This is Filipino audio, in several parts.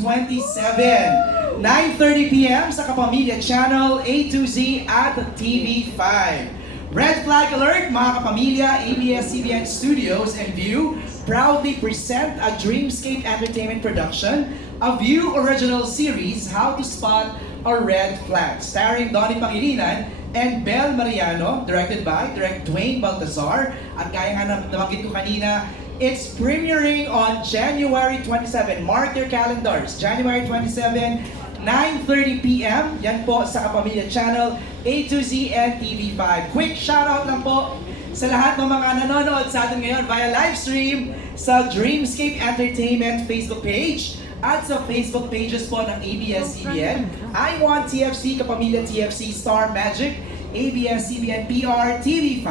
27. 9:30 p.m. sa Kapamilya Channel A to Z at TV5. Red flag alert, mga kapamilya, ABS-CBN Studios and View proudly present a Dreamscape Entertainment production, a View original series, How to Spot a Red Flag, starring Donnie Pangilinan and Bel Mariano, directed by Direct Dwayne Baltazar. At gaya nga nabanggit ko kanina, it's premiering on January 27. Mark your calendars, January 27, 9:30 p.m. Yan po sa Kapamilya Channel A to Z and TV5. Quick shoutout lang po sa lahat ng mga nanonood sa atin ngayon via live stream sa Dreamscape Entertainment Facebook page at sa Facebook pages po ng ABS-CBN, I Want TFC, Kapamilya TFC, Star Magic, ABS-CBN PR, TV5,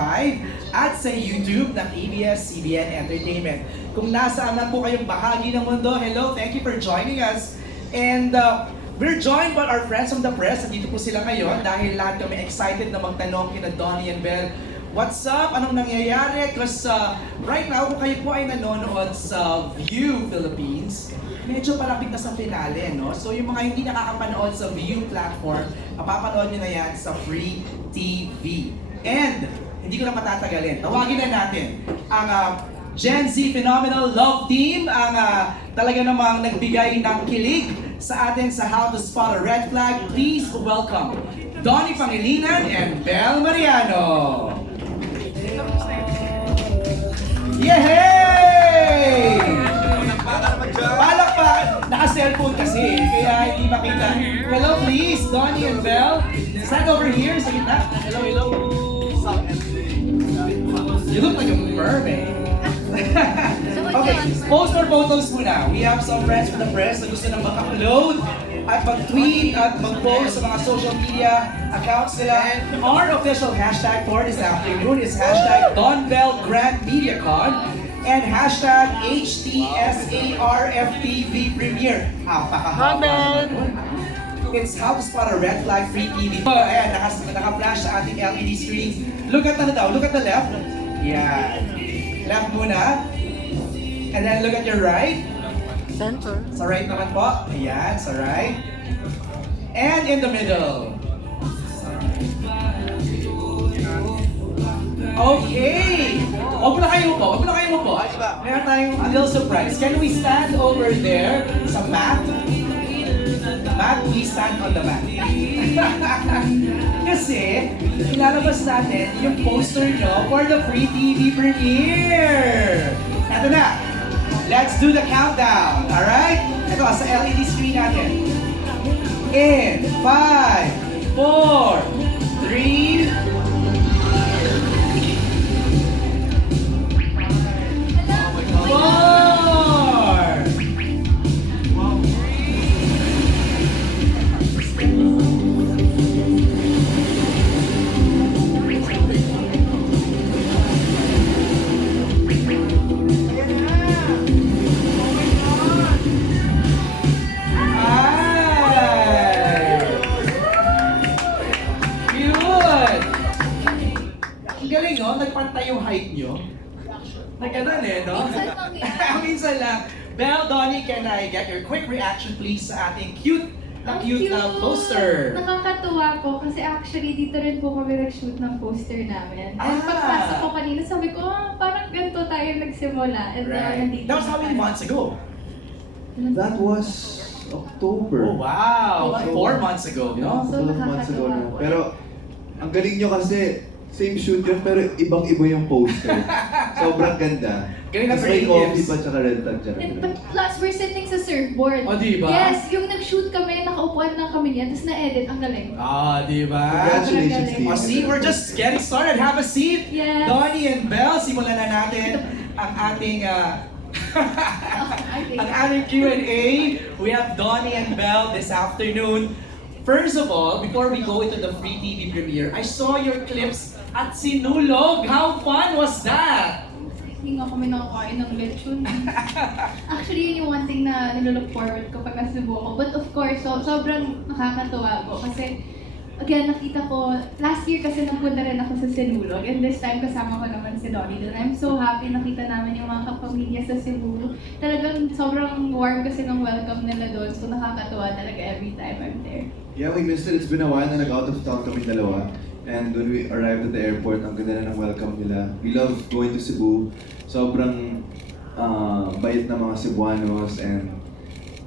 at sa YouTube ng ABS-CBN Entertainment. Kung nasaan na po kayong bahagi ng mundo, hello, thank you for joining us. And we're joined by our friends from the press. Nandito po sila ngayon dahil lahat kami excited na magtanong kina Donnie and Bel. What's up? Anong nangyayari? Because right now, kung kayo po ay nanonood sa View Philippines, medyo palapit na sa finale, no? So yung mga hindi nakakapanood sa View platform, mapapanood nyo na yan sa Free TV. And, hindi ko na patatagalin. Tawagin na natin ang Gen Z Phenomenal Love Team, ang talaga namang nagbigay ng kilig sa atin sa How to Spot a Red Flag. Please welcome Donnie Pangilinan and Bel Mariano. Yehey! Palakpakan! Naka-cellphone kasi, kaya hindi makita. Hello please, Donnie and Bel. Stand over here sa gitna. Hello, hello. You look like a mermaid. Okay, poster photos muna. We have some friends from the press na gusto nang mag-upload at mag-tweet at mag-post sa mga social media accounts nila. Our official hashtag for this afternoon is hashtag DonBelGrandMediaCon and hashtag HTSARFTV Premiere. Napakahaba. It's How to Spot a Red Flag Free TV. Oh, ayan, naka-flash sa ating LED screen. Look at the left. Yeah. Left muna. And then look at your right. Center. Sa right naman po. Ayan, sa right. And in the middle. Okay! Huwag mo na kayo po. Meron tayong a little surprise. Can we stand over there sa mat? Mat, we stand on the mat. Kasi, ilalabas natin yung poster nyo for the Free TV premiere. Ito na. Let's do the countdown. Alright? Ito, sa LED screen natin. In 5, 4, 3, 4. Nagpantay yung height nyo. Nagkanan no? Minsan lang. Bel, Donnie, can I get your quick reaction please sa ating cute poster? Nakakatuwa po kasi actually dito rin po kami nag-shoot ng poster namin. And pagpasok ko kanina, sabi ko, parang ganito tayo nagsimula. And Right. That was how many months ago? That was October. Oh wow! Like 4 months ago, no? So, Couple of months ago na. nakakatuwa. Pero, ang galing nyo kasi, same shoot yun, pero ibang-iba yung poster. Sobrang ganda. Galing na Tapos may creatives. coffee pa tsaka red tag tsaka And, ganun. but plus, we're sitting sa surfboard. Oh, di ba? Yes, yung nag-shoot kami, nakaupuan lang kami niyan, tapos na-edit, ang galing. Di ba? Congratulations, team. See, we're just getting started. Have a seat. Yes. Donnie and Bel, simulan na natin ang ating ang ating Q&A. We have Donnie and Bel this afternoon. First of all, before we go into the Free TV premiere, I saw your clips at Sinulog. How fun was that? Hindi nga kami nakakain ng lechon. Actually, yun yung one thing na nilook forward ko pag nasa Cebu ako. But of course, sobrang nakakatuwa po kasi again, nakita ko, last year kasi nagpunta rin ako sa Sinulog, and this time kasama ko naman si Donnie doon. I'm so happy nakita namin yung mga kapamilya sa Cebu. Talagang sobrang warm kasi ng welcome nila doon, so nakakatuwa talaga every time I'm there. Yeah, we missed it. It's been a while na nag-out of town kami dalawa. And when we arrived at the airport, ang ganda na ng welcome nila. We love going to Cebu. Sobrang bait na mga Cebuanos, and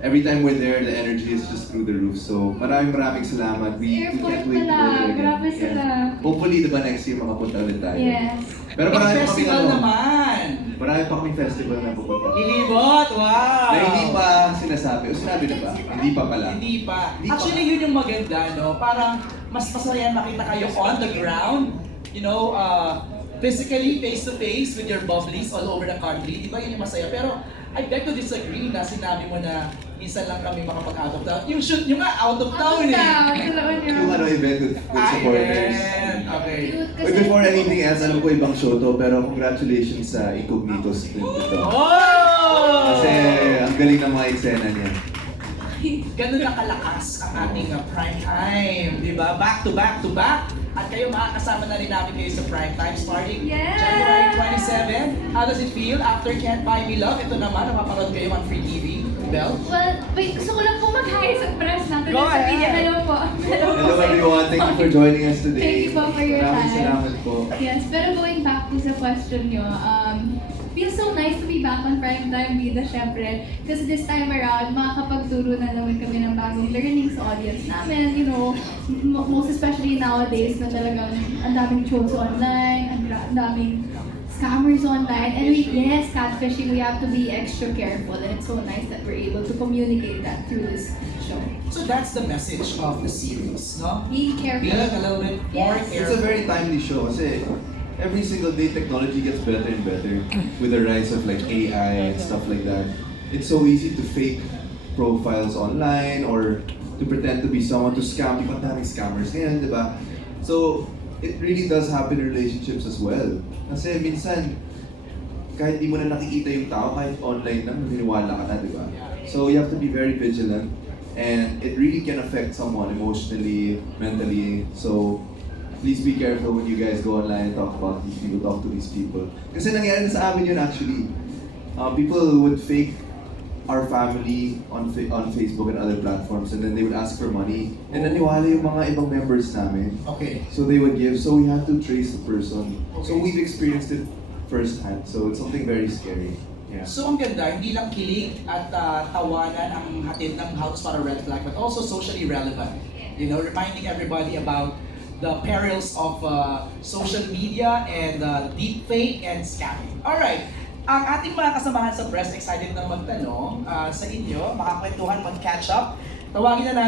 every time we're there, the energy is just through the roof. So maraming salamat. We Airport can't wait to go pala. there again. Grabe sila. Hopefully, diba next year makapunta ulit tayo. Yes. Pero May marami pa kaming festival naman! marami pa kaming festival na pupunta. Lilibot! Wow! Na hindi pa sinasabi. O sinabi na ba? Hindi pa pala. Hindi pa. Hindi pa. Actually, yun yung maganda, no? Parang mas masaya makita kayo on the ground. You know, physically, face-to-face with your bubblies all over the country. Di ba yun yung masaya? Pero I beg to disagree na sinabi mo na minsan lang kami makapag-out of town. Yung shoot, yung nga out of town eh. Yung ano, event with supporters. Okay. Cute kasi. Wait, before anything else, alam ko ibang show to, pero congratulations sa Incognitos din dito. Oh! Kasi ang galing ng mga eksena niya. Ganun na kalakas ang ating prime time, di ba? Back to back to back. At kayo makakasama na rin namin kayo sa prime time starting Yes! January 27. How does it feel after Can't Buy Me Love? Ito naman, napapanood kayo on Free TV. Bel? Well, wait, gusto ko lang po mag-hi sa press natin. Go Sabihin, ahead. hello po. Hello everyone, thank you for joining us today. Thank you po for your Maraming time. salamat po. Yes, pero going back po sa question nyo, feels so nice to be back on Primetime Bida, syempre. Kasi this time around, makakapagturo na naman kami ng bagong learnings sa audience namin. You know, most especially nowadays na talagang ang daming trolls online, ang daming scammers online. And yes, catfishing, we have to be extra careful. And it's so nice that we're able to communicate that through this show. So that's the message of the series, no? Be careful. Being a little bit more Yes. careful. It's a very timely show kasi every single day technology gets better and better with the rise of like AI and stuff like that. It's so easy to fake profiles online or to pretend to be someone to scam. Di ba daming scammers ngayon, di ba? So, it really does happen in relationships as well. Kasi minsan, kahit di mo na nakikita yung tao, kahit online lang, naniniwala ka na, di ba? So, you have to be very vigilant, and it really can affect someone emotionally, mentally. So, please be careful when you guys go online and talk about these people, talk to these people. Kasi nangyari na sa amin yun actually. People would fake our family on Facebook and other platforms, and then they would ask for money. And naniwala yung mga ibang members namin. Okay. So they would give, so we had to trace the person. So Okay. we've experienced it firsthand, so it's something very scary. Yeah. So ang ganda, hindi lang kilig at tawanan ang hatid ng House para Red Flag, but also socially relevant. You know, reminding everybody about the perils of social media and deep fake and scamming. Alright, ang ating mga kasamahan sa press excited na magtanong sa inyo, makakwentuhan, mag-catch up. Tawagin na natin